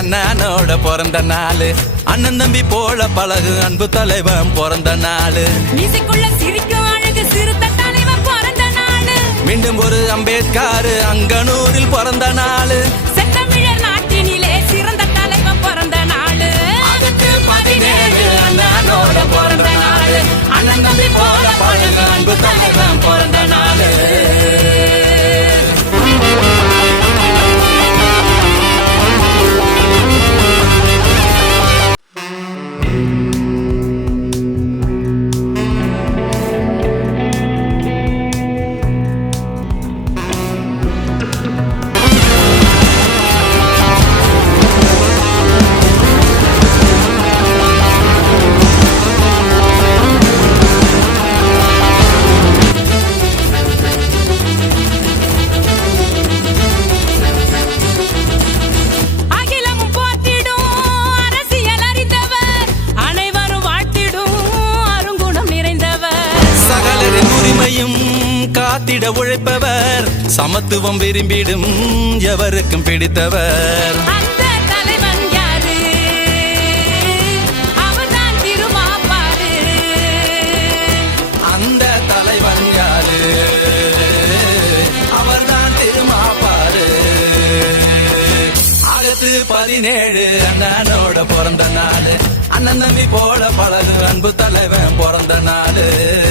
அண்ணனோட பிறந்த நாள். அண்ணன் தம்பி போல பழகு அன்பு தலைவன் பிறந்த நாள். மீண்டும் ஒரு அம்பேத்கர் அங்கனூரில் பதினேழு பிறந்த நாள். அண்ணன் தம்பி போல பழகு உரிமையும் காத்திட உழைப்பவர் சமத்துவம் விரும்பிடும் எவருக்கும் பிடித்தவர். பதினேழு அண்ணனோட பிறந்த நாள். அண்ணன் தம்பி போல பழகு அன்பு தலைவன் பிறந்த நாள்.